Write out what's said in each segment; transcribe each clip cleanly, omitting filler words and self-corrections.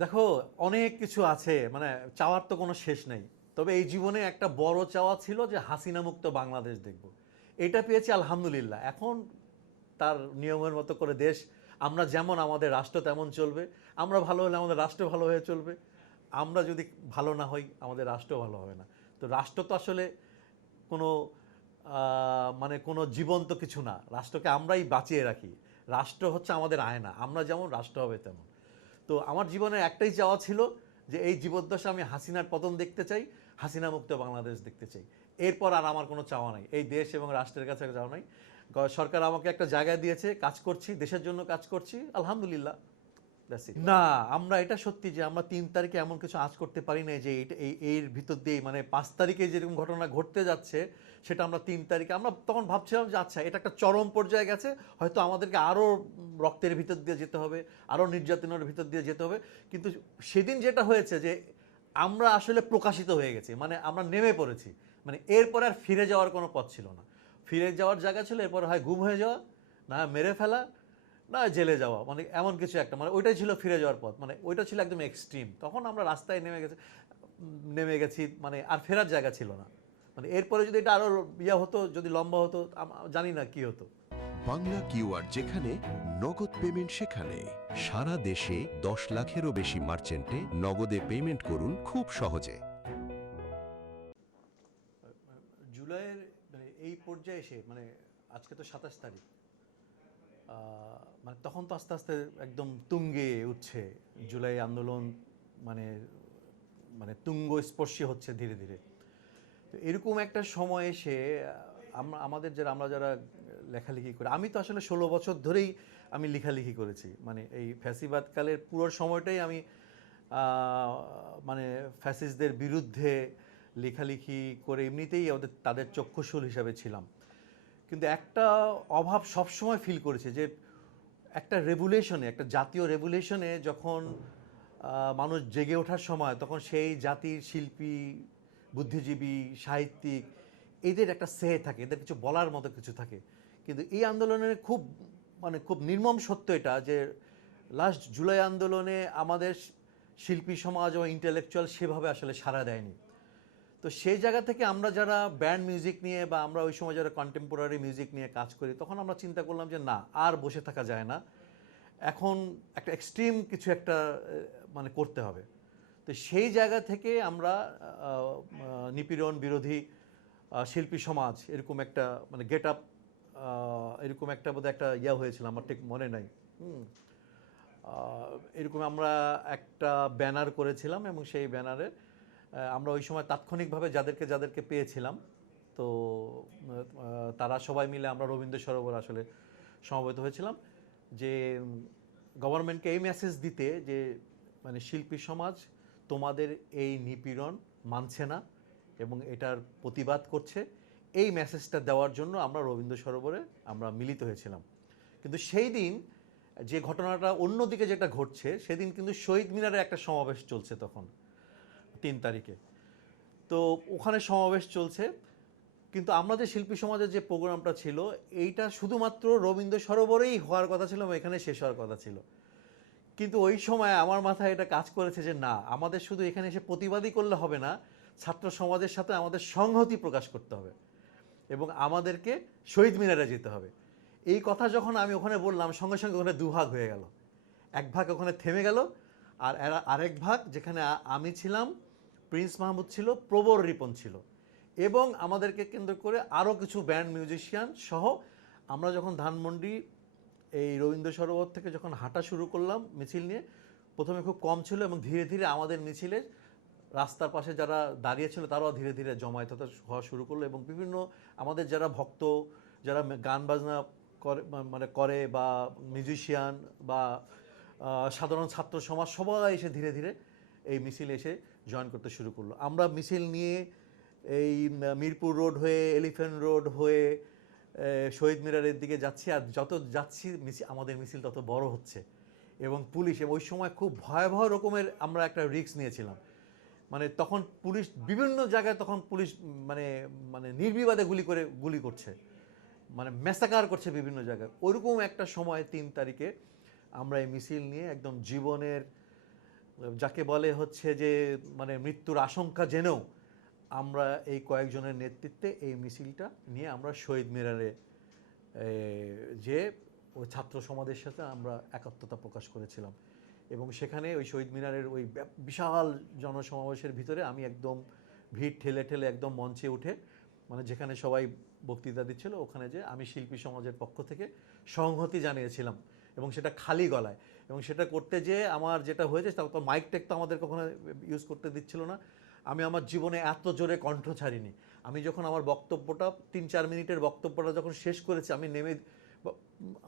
দেখো, অনেক কিছু আছে, মানে চাওয়ার তো কোনো শেষ নেই। তবে এই জীবনে একটা বড় চাওয়া ছিল যে হাসিনা মুক্ত বাংলাদেশ দেখব। এটা পেয়েছি আলহামদুলিল্লাহ। এখন তার নিয়মের মতো করে দেশ, আমরা যেমন আমাদের রাষ্ট্র তেমন চলবে। আমরা ভালো হলে আমাদের রাষ্ট্র ভালো হয়ে চলবে। আমরা যদি ভালো না হই আমাদের রাষ্ট্র ভালো হবে না। তো রাষ্ট্র তো আসলে কোনো মানে কোনো জীবন্ত কিছু না। রাষ্ট্রকে আমরাই বাঁচিয়ে রাখি। রাষ্ট্র হচ্ছে আমাদের আয়না, আমরা যেমন রাষ্ট্র হবে তেমন। তো আমার জীবনে একটাই চাওয়া ছিল যে এই জীবদ্দশা আমি হাসিনার পতন দেখতে চাই, হাসিনা মুক্ত বাংলাদেশ দেখতে চাই। এরপর আর আমার কোনো চাওয়া নাই, এই দেশ এবং রাষ্ট্রের কাছে চাওয়া নাই। সরকার আমাকে একটা জায়গা দিয়েছে, কাজ করছি, দেশের জন্য কাজ করছি, আলহামদুলিল্লাহ। না, আমরা এটা সত্যি যে আমরা ৩ তারিখে এমন কিছু আজ করতে পারি না যে এর ভিতর দিয়ে, মানে ৫ তারিখে যেরকম ঘটনা ঘটতে যাচ্ছে সেটা আমরা ৩ তারিখে, আমরা তখন ভাবছিলাম যে আচ্ছা এটা একটা চরম পর্যায়ে গেছে, হয়তো আমাদেরকে আরও রক্তের ভিতর দিয়ে যেতে হবে, আরও নির্যাতনের ভিতর দিয়ে যেতে হবে। কিন্তু সেদিন যেটা হয়েছে যে আমরা আসলে প্রকাশিত হয়ে গেছি, মানে আমরা নেমে পড়েছি। মানে এরপর আর ফিরে যাওয়ার কোনো পথ ছিল না। ফিরে যাওয়ার জায়গা ছিল এরপর হয় গুম হয়ে যাওয়া, না মেরে ফেলা, না জেলে যাওয়া, মানে এমন কিছু একটা, মানে ওইটাই ছিল ফিরে যাওয়ার পথ। মানে ওইটা ছিল একদম এক্সট্রিম। তখন আমরা রাস্তায় নেমে গেছি, মানে আর ফেরার জায়গা ছিল না। মানে এরপরে যদি এটা আরো ইয়া হতো, যদি লম্বা হতো, জানি না কি হতো। বাংলা কিউআর যেখানে নগদ পেমেন্ট সেখানে সারা দেশে 10 লাখেরও বেশি মার্চেন্টে নগদে পেমেন্ট করুন খুব সহজে। জুলাইয়ের মানে এই পর্যায়ে এসে, মানে আজকে তো ২৭ তারিখ, মানে তখন তো আস্তে আস্তে একদম তুঙ্গে উঠছে জুলাই আন্দোলন, মানে মানে তুঙ্গ স্পর্শী হচ্ছে ধীরে ধীরে। তো এরকম একটা সময় এসে আমরা যারা লেখালেখি করি, আমি তো আসলে ১৬ বছর ধরেই আমি লেখালেখি করেছি। মানে এই ফ্যাসিবাদকালের পুরো সময়টাই আমি মানে ফ্যাসিস্টদের বিরুদ্ধে লেখালেখি করে এমনিতেই তাদের চক্ষুশূল হিসাবে ছিলাম। কিন্তু একটা অভাব সবসময় ফিল করেছে যে একটা রেভুলেশনে, একটা জাতীয় রেভুলেশনে যখন মানুষ জেগে ওঠার সময়, তখন সেই জাতির শিল্পী, বুদ্ধিজীবী, সাহিত্যিক, এদের একটা সে থাকে, এদের কিছু বলার মতো কিছু থাকে। কিন্তু এই আন্দোলনের খুব নির্মম সত্য এটা যে লাস্ট জুলাই আন্দোলনে আমাদের শিল্পী সমাজ ও ইন্টেলেকচুয়াল সেভাবে আসলে সাড়া দেয়নি। তো সেই জায়গা থেকে আমরা যারা ব্যান্ড মিউজিক নিয়ে, বা আমরা ওই সময় যারা কন্টেম্পোরারি মিউজিক নিয়ে কাজ করি, তখন আমরা চিন্তা করলাম যে না, আর বসে থাকা যায় না, এখন একটা এক্সট্রিম কিছু একটা মানে করতে হবে। তো সেই জায়গা থেকে আমরা নিপীড়ন বিরোধী শিল্পী সমাজ এরকম একটা, মানে গেট আপ, এরকম একটা বোধহয় একটা ইয়া হয়েছিল, আমার ঠিক মনে নাই। এরকম আমরা একটা ব্যানার করেছিলাম, এবং সেই ব্যানারে আমরা ওই সময় তাৎক্ষণিকভাবে যাদেরকে যাদেরকে পেয়েছিলাম, তো তারা সবাই মিলে আমরা রবীন্দ্র সরোবর আসলে সমবেত হয়েছিলাম যে গভর্নমেন্টকে এই মেসেজ দিতে যে মানে শিল্পী সমাজ তোমাদের এই নিপীড়ন মানছে না এবং এটার প্রতিবাদ করছে, এই মেসেজটা দেওয়ার জন্য আমরা রবীন্দ্র সরোবরে আমরা মিলিত হয়েছিলাম। কিন্তু সেই দিন যে ঘটনাটা অন্যদিকে যেটা ঘটছে, সেদিন কিন্তু শহীদ মিনারে একটা সমাবেশ চলছে তখন ৩ তারিখে। তো ওখানে সমাবেশ চলছে, কিন্তু আমরা যে শিল্পী সমাজের যে প্রোগ্রামটা ছিল, এইটা শুধুমাত্র রবীন্দ্র সরোবরেই হওয়ার কথা ছিল এবং এখানে শেষ হওয়ার কথা ছিল। কিন্তু ওই সময় আমার মাথায় এটা কাজ করেছে যে না, আমাদের শুধু এখানে এসে প্রতিবাদই করলে হবে না, ছাত্র সমাজের সাথে আমাদের সংহতি প্রকাশ করতে হবে এবং আমাদেরকে শহীদ মিনারে যেতে হবে। এই কথা যখন আমি ওখানে বললাম, সঙ্গে সঙ্গে ওখানে দুভাগ হয়ে গেল। এক ভাগ ওখানে থেমে গেল, আর আরেক ভাগ যেখানে আমি ছিলাম, প্রিন্স মাহমুদ ছিল, প্রবর রিপন ছিল, এবং আমাদেরকে কেন্দ্র করে আরও কিছু ব্যান্ড মিউজিশিয়ান সহ আমরা যখন ধানমন্ডি এই রবীন্দ্র সরোবর থেকে যখন হাঁটা শুরু করলাম মিছিল নিয়ে, প্রথমে খুব কম ছিল এবং ধীরে ধীরে আমাদের মিছিলে রাস্তার পাশে যারা দাঁড়িয়ে ছিল তারাও ধীরে ধীরে জমায়েত হওয়া শুরু করলো, এবং বিভিন্ন আমাদের যারা ভক্ত, যারা গান বাজনা করে বা মিউজিশিয়ান বা সাধারণ ছাত্র সমাজ, সবাই এসে ধীরে ধীরে এই মিছিলে এসে জয়েন করতে শুরু করলো। আমরা মিছিল নিয়ে এই মিরপুর রোড হয়ে, এলিফ্যান্ট রোড হয়ে শহীদ মিনারের দিকে যাচ্ছি, আর যত যাচ্ছি আমাদের মিছিল তত বড় হচ্ছে, এবং পুলিশ, ওই সময় খুব ভয়াবহ রকমের আমরা একটা রিস্ক নিয়েছিলাম। মানে তখন পুলিশ বিভিন্ন জায়গায়, তখন পুলিশ মানে মানে নির্বিবাদে গুলি করছে, মানে ম্যাসাকার করছে বিভিন্ন জায়গায়। ওইরকম একটা সময় ৩ তারিখে আমরা এই মিছিল নিয়ে একদম জীবনের যাকে বলে হচ্ছে যে মানে মৃত্যুর আশঙ্কা জেনেও আমরা এই কয়েকজনের নেতৃত্বে এই মিছিলটা নিয়ে আমরা শহীদ মিনারে যে ওই ছাত্র সমাজের সাথে আমরা একাত্মতা প্রকাশ করেছিলাম এবং সেখানে ওই শহীদ মিনারের ওই বিশাল জনসমাবেশের ভিতরে আমি একদম ভিড় ঠেলে ঠেলে একদম মঞ্চে উঠে মানে যেখানে সবাই বক্তৃতা দিচ্ছিল ওখানে যে আমি শিল্পী সমাজের পক্ষ থেকে সংহতি জানিয়েছিলাম এবং সেটা খালি গলায় এবং সেটা করতে যে আমার যেটা হয়েছে তারপর মাইক টেক তো আমাদের কখনো ইউজ করতে দিচ্ছিল না। আমি আমার জীবনে এত জোরে কণ্ঠ ছাড়িনি। আমি যখন আমার বক্তব্যটা 3-4 মিনিটের বক্তব্যটা যখন শেষ করেছি আমি নেমে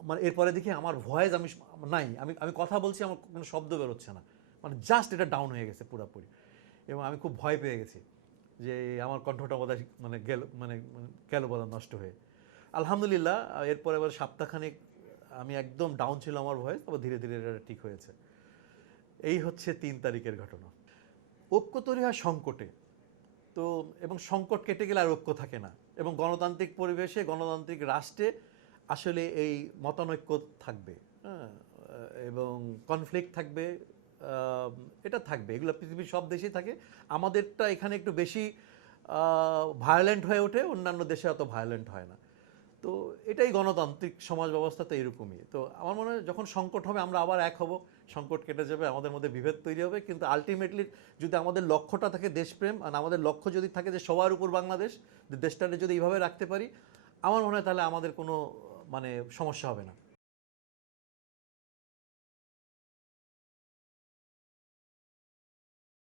মানে এরপরে দেখি আমার ভয়েস আমি নাই, আমি কথা বলছি আমার কোনো শব্দ বেরোচ্ছে না, মানে জাস্ট এটা ডাউন হয়ে গেছে পুরোপুরি এবং আমি খুব ভয় পেয়ে গেছি যে আমার কণ্ঠটা বোধহয় মানে গেল বোধহয় নষ্ট হয়ে। আলহামদুলিল্লাহ এরপরে এবার সপ্তাহখানেক আমি একদম ডাউন ছিল আমার ভয়েস, তবে ধীরে ধীরে এটা ঠিক হয়েছে। এই হচ্ছে 3 তারিখের ঘটনা। ঐক্য তৈরি হয় সংকটে, তো এবং সংকট কেটে গেলে আর ঐক্য থাকে না এবং গণতান্ত্রিক পরিবেশে গণতান্ত্রিক রাষ্ট্রে আসলে এই মতানৈক্য থাকবে, হ্যাঁ, এবং কনফ্লিক্ট থাকবে, এটা থাকবে, এগুলো পৃথিবীর সব দেশেই থাকে। আমাদেরটা এখানে একটু বেশি ভায়োলেন্ট হয়ে ওঠে, অন্যান্য দেশে অত ভায়োলেন্ট হয় না। তো এটাই গণতান্ত্রিক সমাজ ব্যবস্থা, তো এরকমই। তো আমার মনে হয় যখন সংকট হবে আমরা আবার এক হব, সংকট কেটে যাবে, আমাদের মধ্যে বিভেদ তৈরি হবে, কিন্তু আলটিমেটলি যদি আমাদের লক্ষ্যটা থাকে দেশপ্রেম আর আমাদের লক্ষ্য যদি থাকে যে সবার উপর বাংলাদেশ, দেশটাকে যদি এইভাবে রাখতে পারি আমার মনে হয় তাহলে আমাদের কোনো মানে সমস্যা হবে না।